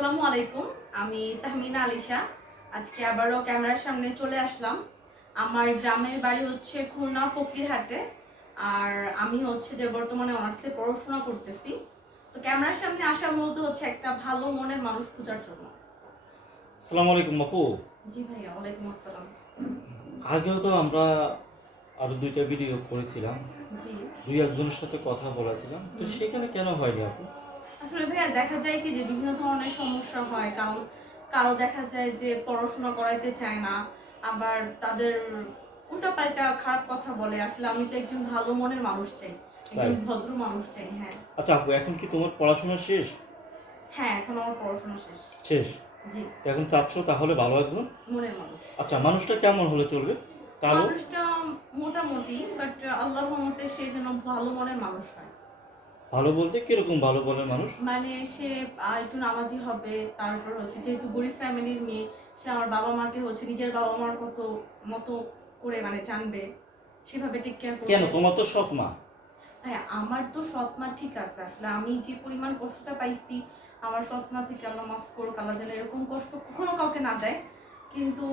আসসালামু আলাইকুম। আমি তাহমিনা আলিশা। আজকে আবারও ক্যামেরার সামনে চলে আসলাম। আমার গ্রামের বাড়ি হচ্ছে খুলনা ফকিরহাটে। আর আমি হচ্ছে যে বর্তমানে অনার্সে পড়াশোনা করতেছি। তো ক্যামেরার সামনে আসা মূলত হচ্ছে একটা ভালো মনের মানুষ খোঁজার জন্য। আসসালামু আলাইকুম আপু। জি ভাইয়া, ওয়ালাইকুম আসসালাম। আগেও তো আমরা আরো দুইটা ভিডিও করেছিলাম, জি। দুই একজনের সাথে কথা বলেছিলাম, তো হুম। সেখানে কেন হয়নি আপু? আসলে ভাইয়া দেখা যায় কি যে বিভিন্ন ধরনের সমস্যা হয়, কারণ কারো দেখা যায় যে পড়াশোনা করাইতে চায় না, আবার তাদের উল্টাপাল্টা খারাপ কথা বলে। আসলে আমি তো একজন ভালো মনের মানুষ চাই, তাই? একজন ভদ্র মানুষ চাই। হ্যাঁ। আচ্ছা আপু, এখন কি তোমার পড়াশোনা শেষ? হ্যাঁ, এখন আমার পড়াশোনা শেষ। শেষ। জি। তো এখন চাচ্ছ তাহলে ভালো একজন? মনের মানুষ। আচ্ছা, মানুষটা কেমন হলে চলবে? কালো? মানুষটা মোটামুটি, বাট আল্লাহর রহমতে সে যেন ভালো মনের মানুষ হয়। ভালো বলতে কিরকম ভালো বলে মানুষ? মানে সে একটু নামাজি হবে, তারপর হচ্ছে যেহেতু গরিব ফ্যামিলির মেয়ে, সে আমার বাবা মাকে হচ্ছে নিজের বাবা মার মতো করে মানে জানবে, সেভাবে টেক কেয়ার কেন, করবে। তোমার তো সৎ মা। হ্যাঁ, আমার তো সৎ মা ঠিক আছে। আসলে আমি যে পরিমাণ কষ্টটা পাইছি, আমার সৎ মা থেকে আল্লাহ মাফ করুক, আল্লাহ যেন এরকম কষ্ট কখনো কাউকে না দেয়। কিন্তু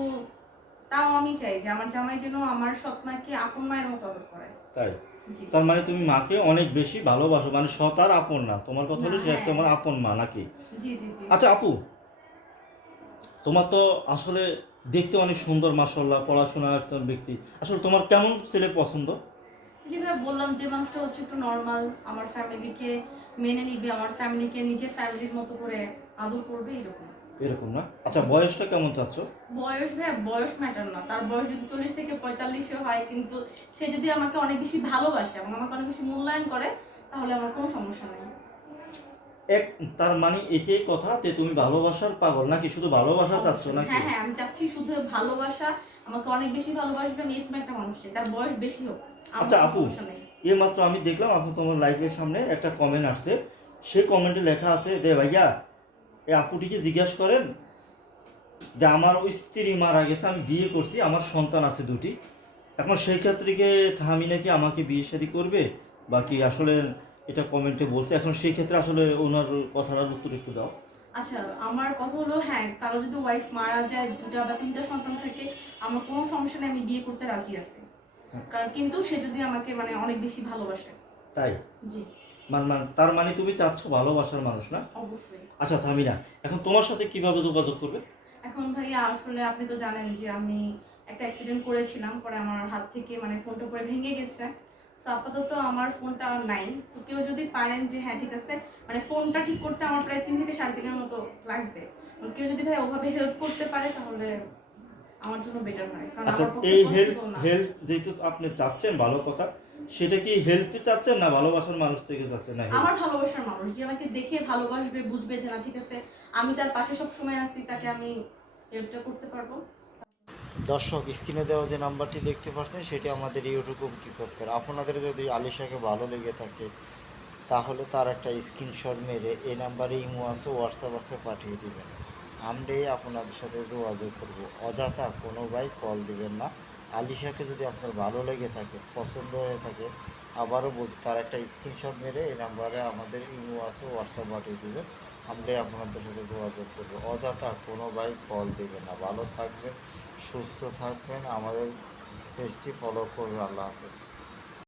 তাও আমি চাই যে আমার জামাই যেন আমার সৎ মাকে আপন মায়ের মতো আদর করে। তাই? জি। তার মানে তুমি মাকে অনেক বেশি ভালোবাসো, মানে সৎ আর আপন না, তোমার কথা না, হলো সে হ্যাঁ। তোমার আপন মা নাকি? জি, জি, জি। আচ্ছা আপু, তোমার তো আসলে দেখতে অনেক সুন্দর, মাশাআল্লাহ, পড়াশোনার একজন ব্যক্তি। আসলে তোমার কেমন ছেলে পছন্দ? যেভাবে বললাম যে মানুষটা হচ্ছে একটু নর্মাল, আমার ফ্যামিলিকে মেনে নিবে, আমার ফ্যামিলিকে নিজের ফ্যামিলির মতো করে আদর করবে, এরকম। এরকম না? আচ্ছা, বয়সটা কেমন চাচ্ছ? বয়স ভাই, বয়স ম্যাটার না। তার বয়স যদি 40 থেকে 45 হয়, কিন্তু সে যদি আমাকে অনেক বেশি ভালোবাসে এবং আমাকে অনেক বেশি মূল্যায়ন করে, তাহলে আমার কোনো সমস্যা নেই। এক, তার মানে এটাই কথা যে তুমি ভালোবাসার পাগল নাকি শুধু ভালোবাসা চাচ্ছ অবশ্যই নাকি? হ্যাঁ, হ্যাঁ, আমি চাচ্ছি শুধু ভালোবাসা, আমাকে অনেক বেশি ভালোবাসবে, আমি এরকম একটা মানুষ চাই। তার বয়স বেশি হোক, আমার আচ্ছা কোনো আপু, সমস্যা নেই। এ মাত্র আমি দেখলাম আপু তোমার লাইভের সামনে একটা কমেন্ট আসছে। সেই কমেন্টে লেখা আছে যে ভাইয়া, এই আপুটিকে জিজ্ঞাসা করেন যে আমার ওই স্ত্রী মারা গেছে, আমি বিয়ে করছি, আমার সন্তান আছে দুটি, এখন সেই ক্ষেত্রে কি থামি নাকি আমাকে বিয়ে শাদী করবে বা কি আসলে, এটা কমেন্টে বলছে। এখন সেই ক্ষেত্রে আসলে ওনার কথাটার উত্তর একটু দাও। আচ্ছা, আমার কথা হলো হ্যাঁ, কারো যদি ওয়াইফ মারা যায়, 2টা বা 3টা সন্তান থাকে, আমার কোনো সমস্যা নেই, আমি বিয়ে করতে রাজি আছি। কিন্তু সে যদি আমাকে মানে অনেক বেশি ভালোবাসে। তাই? জি। তার মানে তুমি চাচ্ছ ভালোবাসার মানুষ না? অবশ্যই। আচ্ছা থামিনা, এখন তোমার সাথে কিভাবে যোগাযোগ করবে? এখন ভাইয়া আসলে আপনি তো জানেন যে আমি একটা অ্যাক্সিডেন্ট করেছিলাম, পরে আমার হাত থেকে মানে ফোনটা পরে ভেঙে গেছে। তো আপাতত আমার ফোনটা আর নাই। তো কেউ যদি পারেন যে হ্যাঁ ঠিক আছে, মানে ফোনটা ঠিক করতে আমার প্রায় 3 থেকে 3.5 মতো লাগবে। কেউ যদি ভাই ওভাবে হেল্প করতে পারে, তাহলে আমার জন্য বেটার হয়, কারণ আচ্ছা, আমার পক্ষে এই হেল্প পসিবল না। হেল্প যেহেতু আপনি চাচ্ছেন, ভালো কথা, সেটা কি হেল্পে চাচ্ছেন না ভালোবাসার মানুষ থেকে চাচ্ছেন না হেল্প? আমার ভালোবাসার মানুষ যে আমাকে দেখে ভালোবাসবে, বুঝবে যে না ঠিক আছে, আমি তার পাশে সব সময় আছি, তাকে আমি হেল্পটা করতে পারবো। দর্শক, স্ক্রিনে দেওয়া যে নাম্বারটি দেখতে পাচ্ছেন সেটি আমাদের ইউটিউব কর্তৃপক্ষের। আপনাদের যদি আলিশাকে ভালো লেগে থাকে তাহলে তার একটা স্ক্রিনশট মেরে এই নাম্বারে ইমো আছে, হোয়াটসঅ্যাপ আছে, পাঠিয়ে দিবেন। আমরাই আপনাদের সাথে যোগাযোগ করব। অযথা কোনো ভাই কল দিবেন না। আলিশাকে যদি আপনার ভালো লেগে থাকে, পছন্দ হয়ে থাকে, আবারও বলছি, তার একটা স্ক্রিনশট মেরে এই নাম্বারে আমাদের ইমো আছে, হোয়াটসঅ্যাপ পাঠিয়ে দিবেন। আমরাই আপনাদের সাথে যোগাযোগ করব। অযথা কোনো ভাই কল দেবেন না। ভালো থাকবেন, সুস্থ থাকবেন, আমাদের পেজটি ফলো করবেন। আল্লাহ হাফেজ।